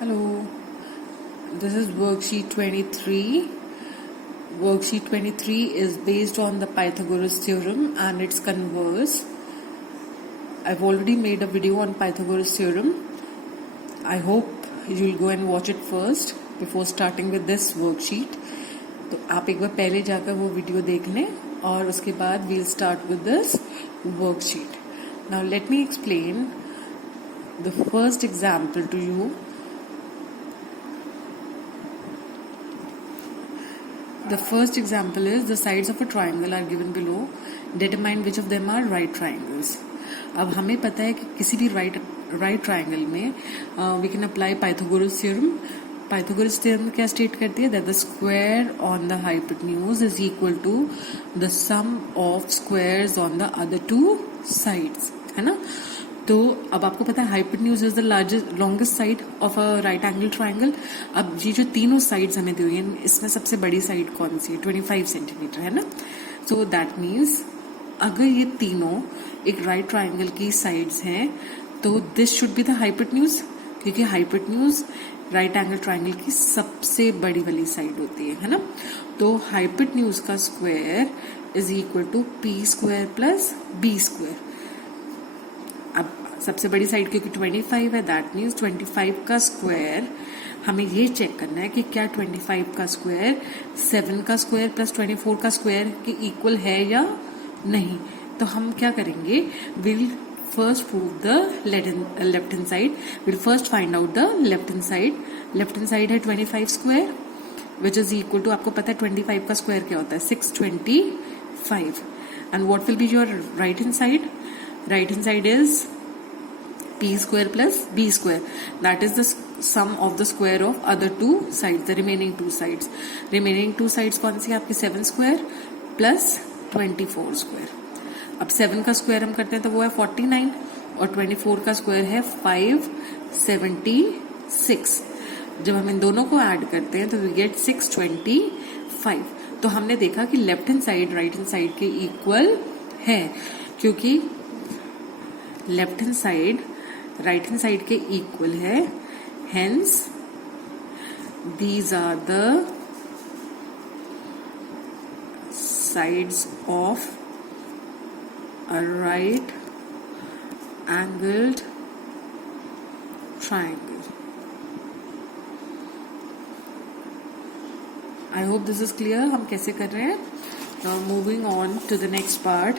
Hello, this is worksheet 23. Worksheet 23 is based on the Pythagoras theorem and its converse. I've already made a video on Pythagoras theorem. I hope you'll go and watch it first before starting with this worksheet. तो आप एक बार पहले जाकर वो video देख लें और उसके बाद we'll start with this worksheet. Now let me explain the first example to you. The first example is the sides of a triangle are given below. Determine which of them are right triangles. अब हमें पता है कि किसी भी right triangle में we can apply Pythagoras theorem. Pythagoras theorem क्या state करती है? That the square on the hypotenuse is equal to the sum of squares on the other two sides. है ना? तो अब आपको पता है hypotenuse is the longest side of a right angle triangle. अब ये जो तीनों साइड्स हमें दी हुई हैं इसमें सबसे बड़ी साइड कौन सी है? 25 सेंटीमीटर, है ना. सो दैट मीन्स अगर ये तीनों एक राइट ट्राइंगल की साइड्स हैं तो this should be the hypotenuse, क्योंकि हाइपोटेन्यूज राइट एंगल ट्राइंगल की सबसे बड़ी वाली साइड होती है ना. तो हाइपोटेन्यूज का square is equal to P square plus B square. अब सबसे बड़ी साइड क्योंकि 25 है, दैट मीन्स 25 का स्क्वायर हमें ये चेक करना है कि क्या 25 का स्क्वायर 7 का स्क्वायर प्लस 24 का स्क्वायर के इक्वल है या नहीं. तो हम क्या करेंगे? Will first prove the left hand side. Will first find out the left hand side. Left hand side है 25 square which is equal to, आपको पता है 25 का स्क्वायर क्या होता है? 625. And what will be your right hand side? Right hand side is p square plus b square. That is the sum of the square of other two sides, the remaining two sides. Remaining two sides कौन सी है आपकी? 7 square plus 24 square. अब 7 का square हम करते हैं तो वो है 49 और 24 का स्क्वायर है 576. जब हम इन दोनों को ऐड करते हैं तो वी गेट 625. तो हमने देखा कि left hand side right hand side के इक्वल है, क्योंकि left hand side right hand side के इक्वल है. Hence these are the sides of a right angled triangle. I hope this is clear हम कैसे कर रहे हैं. Moving on to the next part.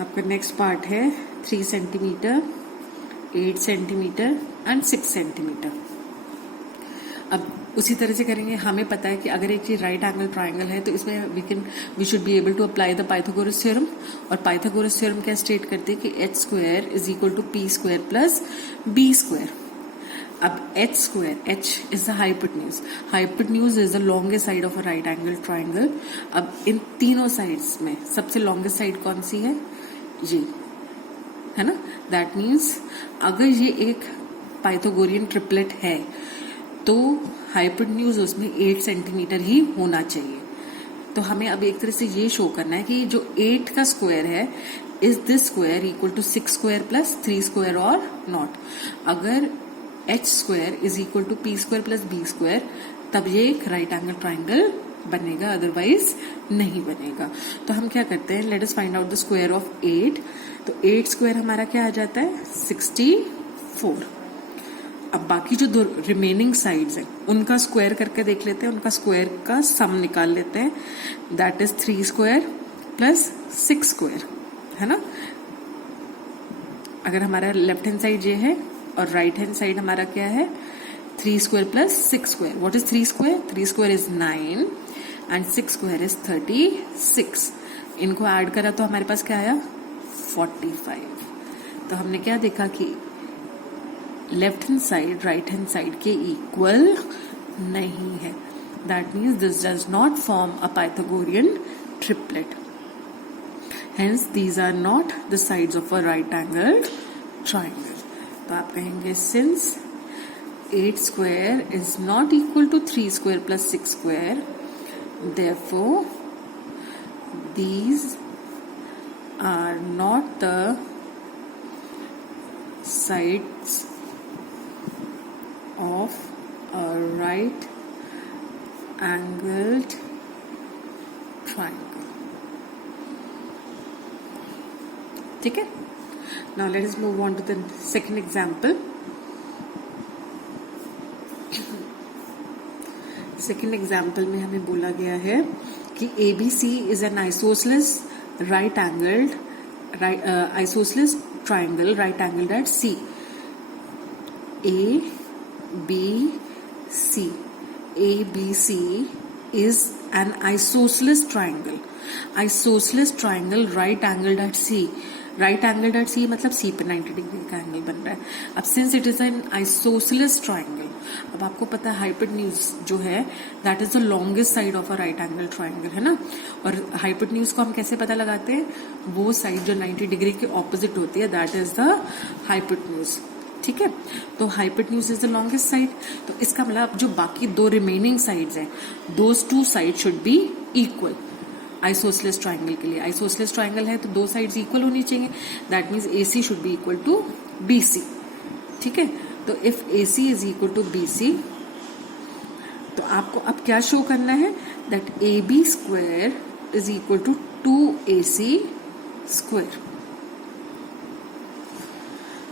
आपका नेक्स्ट पार्ट है 3 सेंटीमीटर, 8 सेंटीमीटर एंड 6 सेंटीमीटर. अब उसी तरह से करेंगे. हमें पता है कि अगर एक चीज राइट एंगल ट्राइंगल है तो इसमें we should be able to apply the Pythagoras theorem. और पाइथागोरस थ्योरम क्या स्टेट करती है कि H square is equal to P square plus B square. अब H square, H is the hypotenuse. Hypotenuse is the longest side of a right angle triangle. अब इन तीनों sides में सबसे लॉन्गेस्ट साइड कौन सी है? ये है ना. दैट मीन्स अगर ये एक पाइथागोरियन ट्रिपलेट है तो हाइपोटेन्यूज उसमें 8 सेंटीमीटर ही होना चाहिए. तो हमें अब एक तरह से ये शो करना है कि जो 8 का स्क्वायर है is this square equal to 6 square plus 3 square or not. अगर H square is equal to P square plus B square तब ये एक राइट एंगल ट्राइंगल बनेगा, अदरवाइज नहीं बनेगा. तो हम क्या करते हैं? Let us find out the square of 8. तो 8 स्क्वायर हमारा क्या आ जाता है? 64. अब बाकी जो दो रिमेनिंग साइड्स हैं उनका स्क्वायर करके देख लेते हैं. उनका स्क्वायर का सम निकाल लेते हैं. That is 3 square plus 6 square, है ना. अगर हमारा लेफ्ट हैंड साइड ये है और राइट हैंड साइड हमारा क्या है? 3 square plus 6 square. What is 3 square? 3 square is 9 and 6 square is 36. इनको ऐड करा तो हमारे पास क्या आया? 45. तो हमने क्या देखा कि left hand side right hand side के इक्वल नहीं है. That means this does not form a Pythagorean triplet. Hence these are not the sides of a right angle triangle. तो आप कहेंगे since 8 square is not equal to 3 square plus 6 square, therefore these are not the sides of a right angled triangle. ठीक है. Now let us move on to the second example. Second example में हमें बोला गया है कि ABC is an isosceles right angled isosceles triangle right angled at C. ABC is an isosceles triangle right angled at C. Right angled at C मतलब C पे 90 degree का angle बन रहा है. अब since it is an isosceles triangle, अब आपको पता है हाइपोटेन्यूज जो है that is the longest side of a right angle triangle, है ना. और हाइपोटेन्यूज को हम कैसे पता लगाते हैं? वो साइड जो 90 डिग्री के ऑपोजिट होती है दैट इज द हाइपोटेन्यूज. ठीक है. तो hypotenuse is the longest side. तो इसका मतलब जो बाकी दो रिमेनिंग साइड्स हैं those two side should be equal. Isosceles triangle के लिए आइसोसेलेस ट्राइंगल है तो दो साइड्स इक्वल होनी चाहिए. That means AC should be equal to BC. ठीक है. तो if AC is equal to BC तो आपको अब क्या शो करना है? That AB square is equal to 2AC square.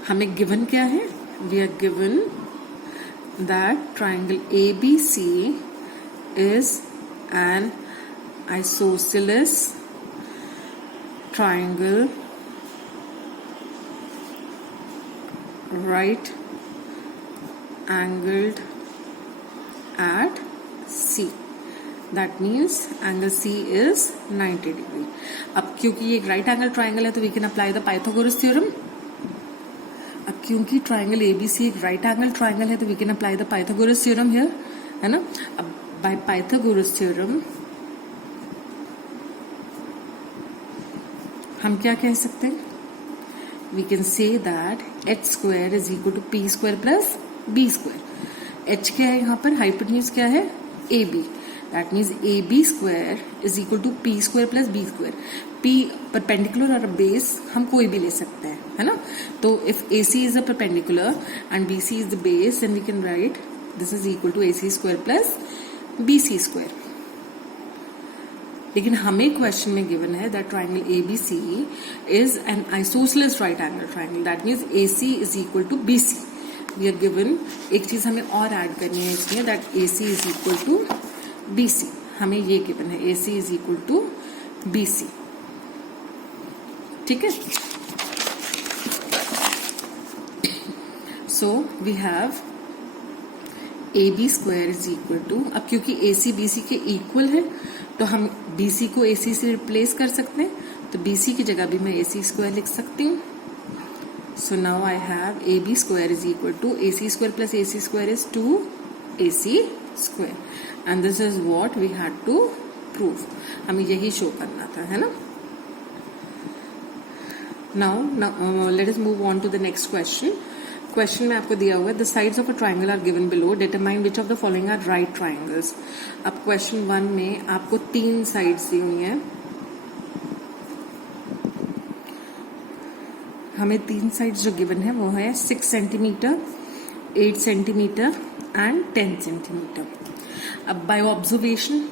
हमें गिवन क्या है? We are given that triangle ABC is an isosceles triangle right angled at C. That means angle C is 90 degree. अब क्योंकि ये एक राइट एंगल ट्राइंगल है तो we can apply the Pythagoras theorem. अब क्योंकि ट्राइंगल ABC एक right angle triangle है तो we can apply the Pythagoras theorem here, है ना. अब बाय पाइथागोरस थ्योरम हम क्या कह सकते हैं? We can say that H square is equal to P square plus B square. H क्या है यहाँ पर? हाइपोटेन्यूज क्या है? AB. दैट मीन्स AB square is equal to P square plus B square. P perpendicular और बेस हम कोई भी ले सकते हैं, है ना. तो if AC is a perpendicular and BC is the base then we can write this is equal to AC square plus BC square. लेकिन हमें क्वेश्चन में गिवन है that triangle ABC is an isosceles right angle triangle. That means AC is equal to BC. We are given एक चीज हमें और add करनी है इसमें that AC is equal to BC. हमें ये गिवन है AC is equal to BC. ठीक है. So we have AB square is equal to, अब क्योंकि AC BC के इक्वल है तो हम BC को AC से रिप्लेस कर सकते हैं. तो BC की जगह भी मैं AC स्क्वायर लिख सकती हूँ. So now I have AB square is equal to AC square plus AC square is 2AC square. And this is what we had to prove. हमें यही शो करना था, है ना. Now let us move on to the next question. Question में आपको दिया हुआ है the sides of a triangle are given below, determine which of the following are right triangles. अब क्वेश्चन 1 में आपको 3 साइड्स दी हुई हैं. हमें 3 साइड्स जो गिवन है वो है 6 सेंटीमीटर, 8 सेंटीमीटर एंड 10 सेंटीमीटर. अब बाय ऑब्जर्वेशन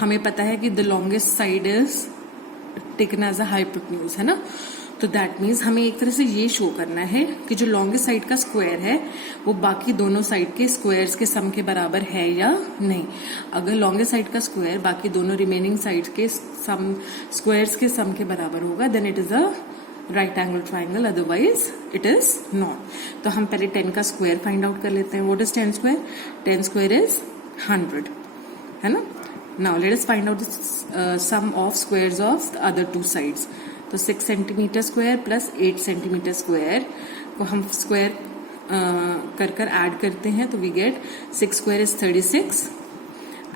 हमें पता है कि the longest side is taken as a hypotenuse, है ना. तो दैट मीन्स हमें एक तरह से ये शो करना है कि जो लॉन्गेस्ट साइड का स्क्वायर है वो बाकी दोनों साइड के स्क्वायर्स के सम के बराबर है या नहीं. अगर लॉन्गेस्ट साइड का स्क्वायर बाकी दोनों रिमेनिंग साइड के सम स्क्वायर्स के सम के बराबर होगा then it is a right angle triangle, otherwise it is not. तो हम पहले 10 का स्क्वायर फाइंड आउट कर लेते हैं. What is 10 square? 10 square is 100, है ना. Now let us find out the sum of squares of the other 2 sides. तो 6 centimetre square plus 8 centimetre square को हम स्क्वायर कर ऐड करते हैं तो we get 6 square is 36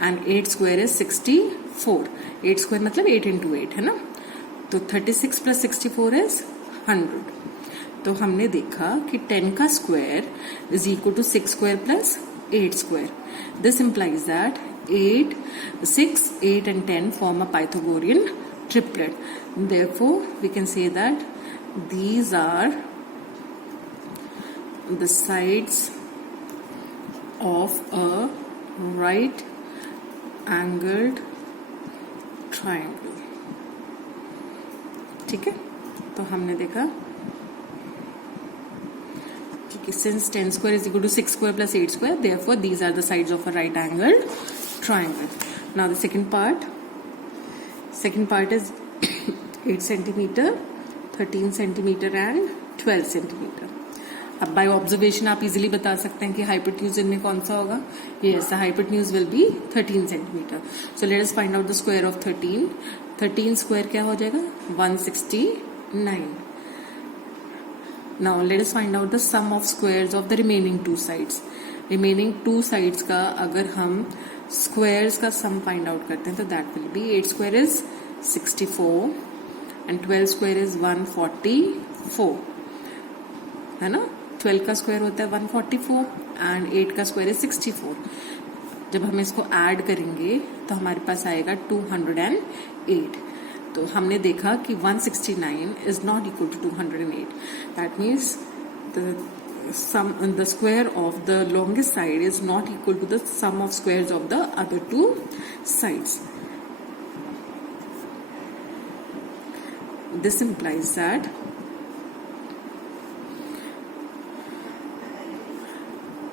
and 8 square is 64. 8 square मतलब 8 into 8, है ना. तो 36 प्लस 64 इज 100. तो हमने देखा कि 10 का square is equal to 6 square plus 8 square. This implies that 6, 8 and 10 form a Pythagorean triplet. Therefore, we can say that these are the sides of a right angled triangle. ठीक है, तो हमने देखा कि since 10 square is equal to 6 square plus 8 square, therefore these are the sides of a right angled triangle. Now the second part is 8 centimeter, 13 centimeter and 12 centimeter. अब by observation आप easily बता सकते हैं कि हाइपोटेन्यूज इनमें कौन सा होगा. Yes, the hypotenuse will be 13 centimetre. So let us find out the square of 13. 13 square क्या हो जाएगा? 169. Now let us find out the sum of squares of the remaining two sides. Remaining two sides का अगर हम squares का sum find out करते हैं तो that will B 8 square is 64 and 12 square is 144, है ना. 12 का स्क्वायर होता है 144 एंड 8 का स्क्वायर है 64. जब हम इसको ऐड करेंगे तो हमारे पास आएगा 208. तो हमने देखा कि 169 is not equal to 208. That means the square of the longest side is not equal to the sum of squares of the other two sides. This implies that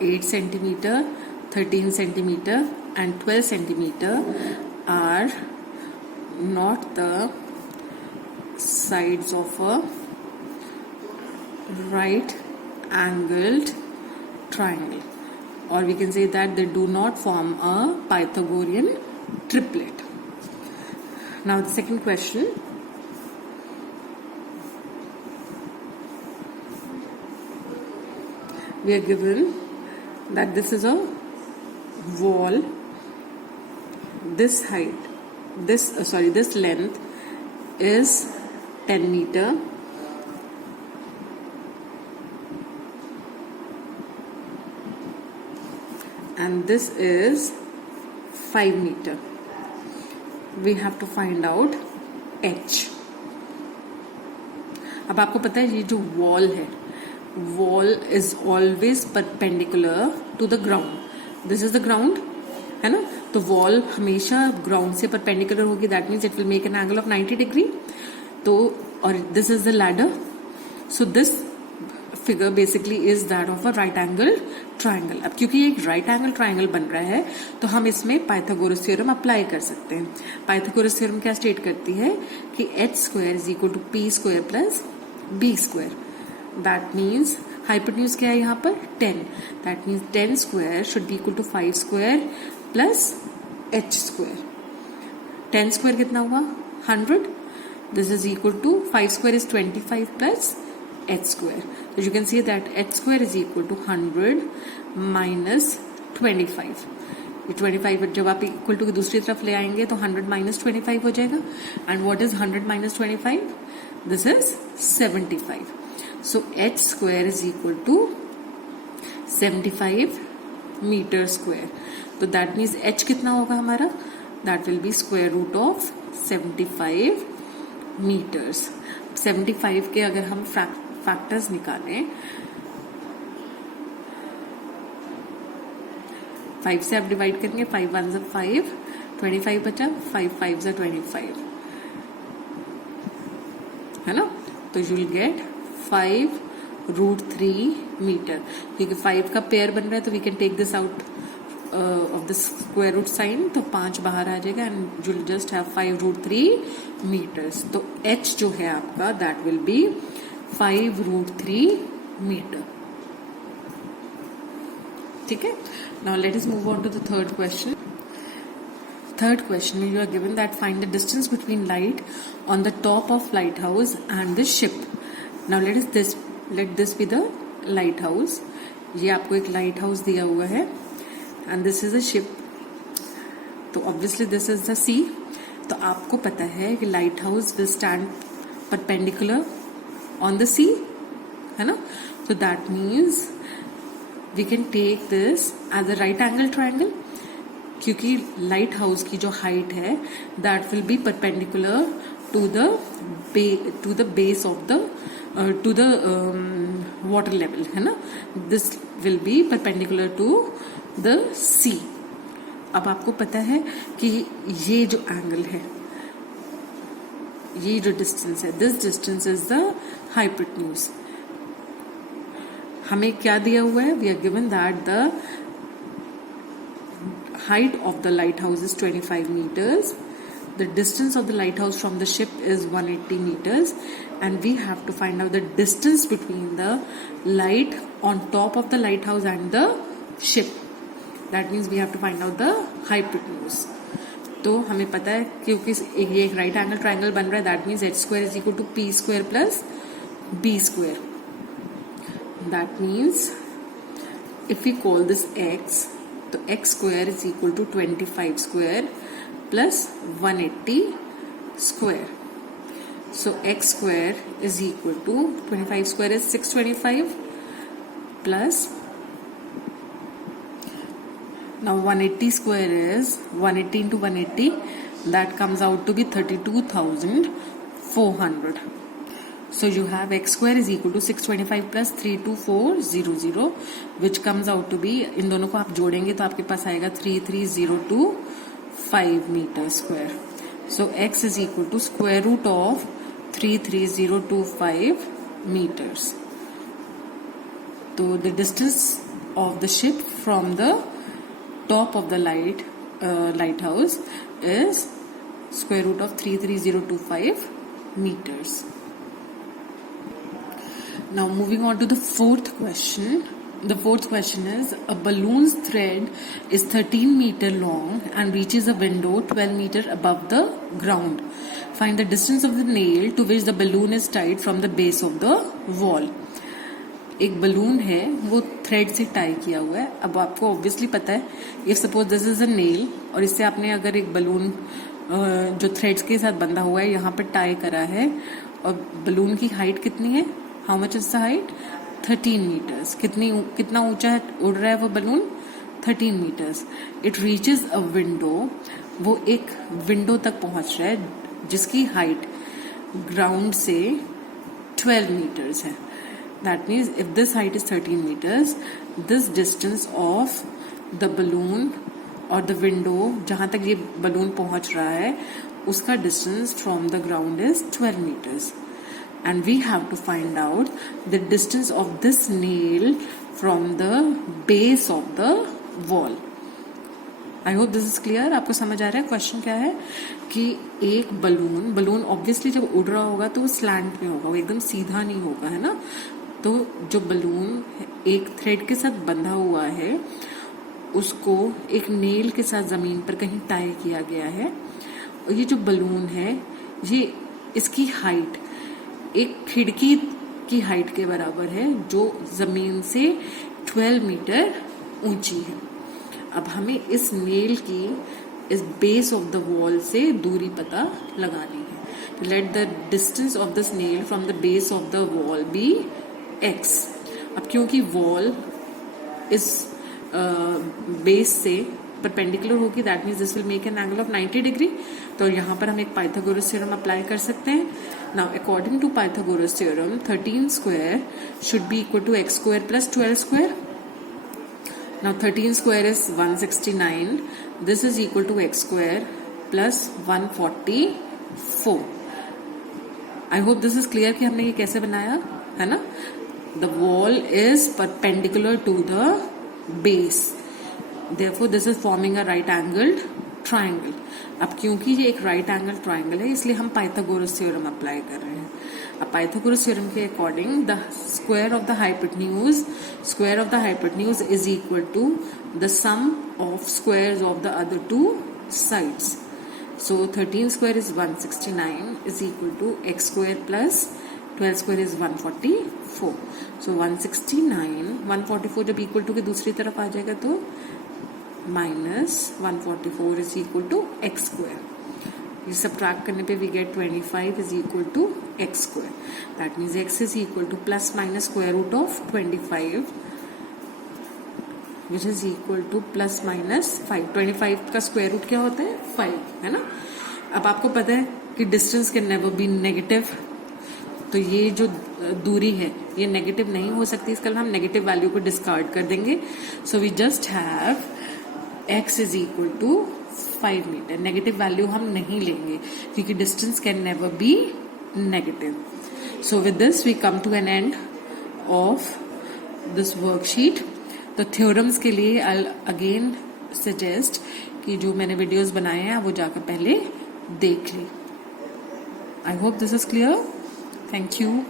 8 centimeter, 13 centimeter and 12 centimeter are not the sides of a right angled triangle, or we can say that they do not form a Pythagorean triplet. Now the second question, we are given that this is a wall, this height, this length is 10 meter and this is 5 meter. We have to find out h. अब आपको पता है ये जो wall है, wall is always perpendicular to the ground. This is the ground, है ना. तो wall हमेशा ground से perpendicular होगी. That means it will make an angle of 90 degree. तो और this is the ladder. So this figure basically is that of a right angle triangle. अब क्योंकि एक right angle triangle बन रहा है तो हम इसमें पाइथागोरस थ्योरम अप्लाई कर सकते हैं. पाइथागोरस थ्योरम क्या स्टेट करती है कि h square is equal to p square plus b square. That means hypotenuse क्या है यहाँ पर 10. That means 10 square should be equal to 5 square plus h square. 10 square कितना हुआ 100. This is equal to 5 square is 25 plus h square. So you can see that h square is equal to 100 minus 25. ये 25 जब आप equal to की दूसरी तरफ ले आएंगे तो 100 minus 25 हो जाएगा. And what is 100 minus 25? This is 75. So h square is equal to 75 meter square. तो that means h कितना होगा हमारा? That will be square root of 75 meters. 75 के अगर हम फैक्टर्स निकालें, 5 से आप डिवाइड करेंगे, 5 1 is 5, 25 बचा, 5 5 is 25, है ना. तो यू विल गेट 5√3 मीटर. क्योंकि 5 का पेयर बन रहा है तो we can take this out of the square root sign, तो 5 बाहर आ जाएगा and you just have 5√3 metres. तो h जो है आपका दैट विल बी 5√3 मीटर. ठीक है. Now let us move on to the third question. Third question, you are given that find the distance between light on the top of lighthouse and the ship. Now let this be the lighthouse. ये आपको एक lighthouse दिया हुआ है and this is a ship. तो obviously this is the sea. तो आपको पता है कि lighthouse will stand perpendicular on the sea, है ना. So that means we can take this as a right angle triangle. क्योंकि लाइट हाउस की जो हाइट है that will be perpendicular to the base of the to the water level, है ना. This will be perpendicular to the sea. अब आपको पता है कि ये जो एंगल है, ये जो डिस्टेंस है, this distance is the hypotenuse. हमें क्या दिया हुआ है? We are given that the height of the lighthouse is 25 meters. The distance of the lighthouse from the ship is 180 meters, and we have to find out the distance between the light on top of the lighthouse and the ship. That means we have to find out the hypotenuse. तो हमें पता है क्योंकि ये एक right angle triangle बन रहा है, that means h square is equal to p square plus b square. That means if we call this x, तो x square is equal to 25 square plus 180 square. So x square is equal to 25 square is 625 plus, now 180 square is 180 into 180, that comes out to be 32,400. So you have x square is equal to 625 plus 32400, which comes out to be, इन दोनों को आप जोड़ेंगे तो आपके पास आएगा 33025 metre square. So x is equal to square root of 33025 meters. So the distance of the ship from the top of the lighthouse is square root of 33025 meters. Now moving on to the fourth question. The fourth question is, a balloon's thread is 13 meter long and reaches a window 12 meter above the ground. Find the distance of the nail to which the balloon is tied from the base of the wall. एक balloon है, वो thread से tie किया हुआ है. अब आपको obviously पता है, if suppose this is a nail और इससे आपने अगर एक बलून जो थ्रेड्स के साथ बंधा हुआ है यहाँ पर टाई करा है, और बलून की हाइट कितनी है? How much is the height? 13 metres. कितना ऊंचा उड़ रहा है वो balloon? 13 metres. It reaches a window, वो एक विंडो तक पहुंच रहा है जिसकी हाइट ग्राउंड से 12 मीटर्स है. That means if this height is 13 meters, this distance of the balloon or the window जहां तक ये बलून पहुंच रहा है, उसका distance from the ground is 12 meters. And we have to find out the distance of this nail from the base of the wall. I hope this is clear. आपको समझ आ रहा है क्वेश्चन क्या है? कि एक बलून ऑब्वियसली जब उड़ रहा होगा तो वो स्लैंट में होगा, वो एकदम सीधा नहीं होगा, है ना. तो जो बलून एक थ्रेड के साथ बंधा हुआ है, उसको एक नेल के साथ जमीन पर कहीं टाई किया गया है. और ये जो बलून है, ये इसकी हाइट एक खिड़की की हाइट के बराबर है, जो जमीन से 12 मीटर ऊंची है. अब हमें इस नेल की इस बेस ऑफ द वॉल से दूरी पता लगानी है. Let the distance of this nail from the base of the wall be x. अब क्योंकि वॉल इस बेस से परपेंडिकुलर होगी, that means this will make an angle of 90 degree. तो यहाँ पर हम एक पाइथागोरस थ्योरम अप्लाई कर सकते हैं. Now according to Pythagoras theorem 13 square should be equal to x square plus 12 square. Now 13 square is 169. This is equal to x square plus 144. I hope this is clear कि हमने ये कैसे बनाया है ना. The wall is perpendicular to the base. Therefore, this is forming a right angled triangle. अब क्योंकि ये एक right angled triangle है, इसलिए हम पाइथागोरस थ्योरम अप्लाई कर रहे हैं. अब पाइथागोरस थ्योरम के according the square of the hypotenuse is equal to the sum of squares of the other two sides. So 13 square is 169 is equal to x square plus 12 square is 144. So 169, 144 जब equal to के दूसरी तरफ आ जाएगा तो minus 144 is equal to x square. ये subtract करने पे we get 25 is equal to x square. That means x is equal to plus minus square root of 25, which is equal to plus minus 5. 25 का square root क्या होता है? 5, है ना. अब आपको पता है कि distance can never be negative. तो ये जो दूरी है ये नेगेटिव नहीं हो सकती, इसके लिए हम नेगेटिव वैल्यू को डिस्कार्ड कर देंगे. So we just have x is equal to 5 metre. Negative value हम नहीं लेंगे क्योंकि distance can never be negative. So with this we come to an end of this worksheet. तो थ्योरम्स के लिए आई अगेन सजेस्ट कि जो मैंने वीडियोस बनाए हैं वो जाकर पहले देख ली. I hope this is clear. Thank you.